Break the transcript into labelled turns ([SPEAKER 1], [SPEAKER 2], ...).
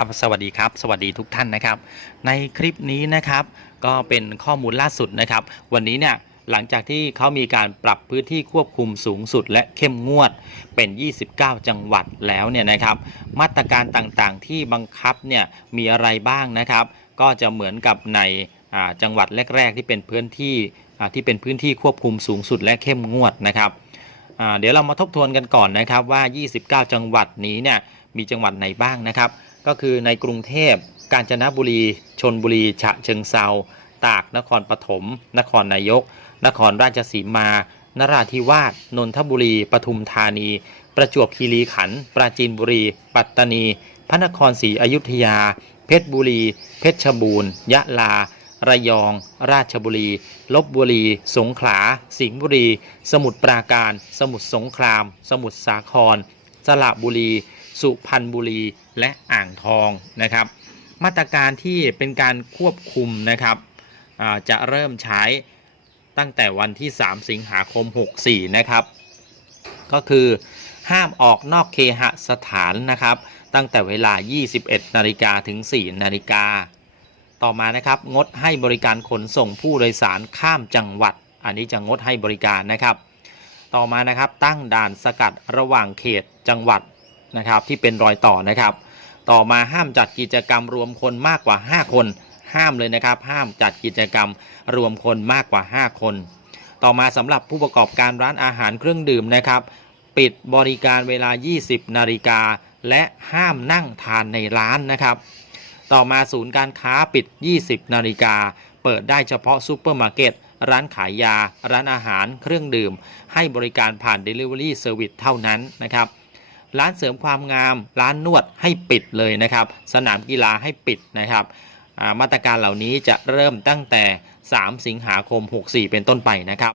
[SPEAKER 1] ครับสวัสดีครับสวัสดีทุกท่านนะครับ ในคลิปนี้นะครับ ก็เป็นข้อมูลล่าสุดนะครับ วันนี้เนี่ยหลังจากที่เขามีการปรับพื้นที่ควบคุมสูงสุด และเข้มงวดเป็น 29 จังหวัดแล้วเนี่ยนะครับ มาตรการต่างๆที่บังคับเนี่ยมีอะไรบ้างนะครับ ก็จะเหมือนกับในจังหวัดแรก ๆ ที่เป็นพื้นที่ที่เป็นพื้นที่ควบคุมสูงสุดและเข้มงวดนะครับ เดี๋ยวเรามาทบทวนกันก่อนนะครับว่า 29 จังหวัดนี้เนี่ยมีจังหวัดไหนบ้างนะครับ ก็คือในกรุงเทพกาญจนบุรีชนบุรี ฉะเชิงเซาตากนครปฐมนครนายก นครราชสีมา นราธิวาสนนทบุรีปทุมธานี ประจวบคีรีขันธ์ปราจีนบุรี ปัตตานี พระนครศรีอยุธยา เพชรบุรี เพชรบูรณ์ ยะลา ระยอง ราชบุรี ลบบุรี สงขลา สิงห์บุรี สมุทรปราการ สมุทรสงคราม สมุทรสาคร สระบุรี สุพรรณบุรี และอ่างทองนะครับ มาตรการที่เป็นการควบคุมนะครับจะเริ่มใช้ตั้งแต่วันที่ 3 สิงหาคม 64 นะครับ ก็คือห้ามออกนอกเคหสถานนะครับ ตั้งแต่เวลา 21 นาฬิกาถึง 4 นาฬิกา ต่อมานะครับงดให้บริการขนส่งผู้โดยสารข้ามจังหวัด อันนี้จะงดให้บริการนะครับ ต่อมานะครับตั้งด่านสกัดระหว่างเขตจังหวัดนะครับที่เป็นรอยต่อนะครับ ต่อมาห้ามจัดกิจกรรมรวมคนมากกว่า 5 คน ห้ามเลยนะครับ ห้ามจัดกิจกรรมรวมคนมากกว่า 5 คน ต่อมาสำหรับผู้ประกอบการร้านอาหารเครื่องดื่มนะครับ ปิดบริการเวลา 20 นาฬิกาและห้ามนั่งทานในร้านนะครับ ต่อมาศูนย์การค้าปิด 20 นาฬิกา เปิดได้เฉพาะซูเปอร์มาร์เก็ต ร้านขายยา ร้านอาหาร เครื่องดื่ม ให้บริการผ่าน Delivery Service เท่านั้นนะครับ ร้านเสริมความงาม ร้านนวดให้ปิดเลยนะครับ สนามกีฬาให้ปิดนะครับามาตรการเหล่านี้จะเริ่มตั้งแต่ 3 สิงหาคม 64 เป็นต้นไปนะครับ